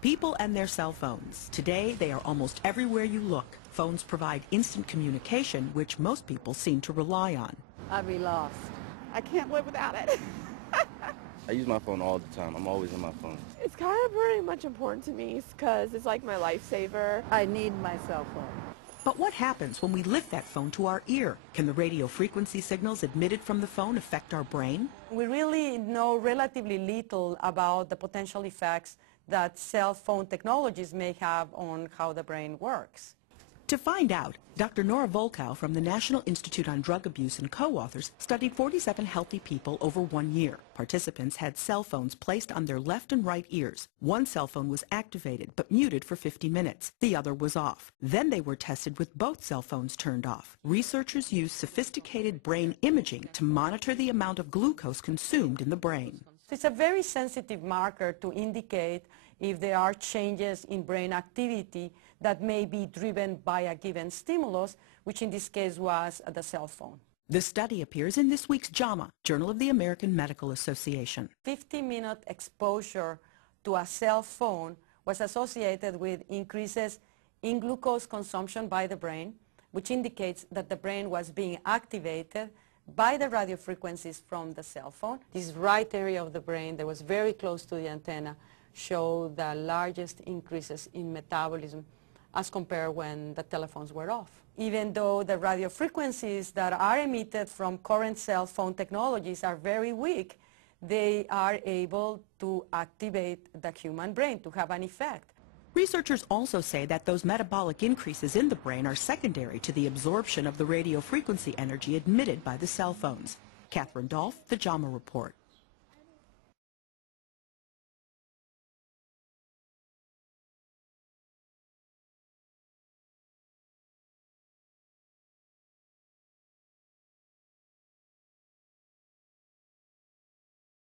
People and their cell phones. Today, they are almost everywhere you look. Phones provide instant communication, which most people seem to rely on. I'd be lost. I can't live without it. I use my phone all the time. I'm always on my phone. It's kind of very much important to me because it's like my lifesaver. I need my cell phone. But what happens when we lift that phone to our ear? Can the radio frequency signals emitted from the phone affect our brain? We really know relatively little about the potential effects that cell phone technologies may have on how the brain works. To find out, Dr. Nora Volkow from the National Institute on Drug Abuse and co-authors studied 47 healthy people over 1 year. Participants had cell phones placed on their left and right ears. One cell phone was activated but muted for 50 minutes. The other was off. Then they were tested with both cell phones turned off. Researchers used sophisticated brain imaging to monitor the amount of glucose consumed in the brain. It's a very sensitive marker to indicate if there are changes in brain activity that may be driven by a given stimulus, which in this case was the cell phone. The study appears in this week's JAMA, Journal of the American Medical Association. 50-minute exposure to a cell phone was associated with increases in glucose consumption by the brain, which indicates that the brain was being activated by the radio frequencies from the cell phone. This right area of the brain that was very close to the antenna showed the largest increases in metabolism as compared when the telephones were off. Even though the radio frequencies that are emitted from current cell phone technologies are very weak, they are able to activate the human brain to have an effect. Researchers also say that those metabolic increases in the brain are secondary to the absorption of the radio frequency energy emitted by the cell phones. Catherine Dolph, the JAMA Report.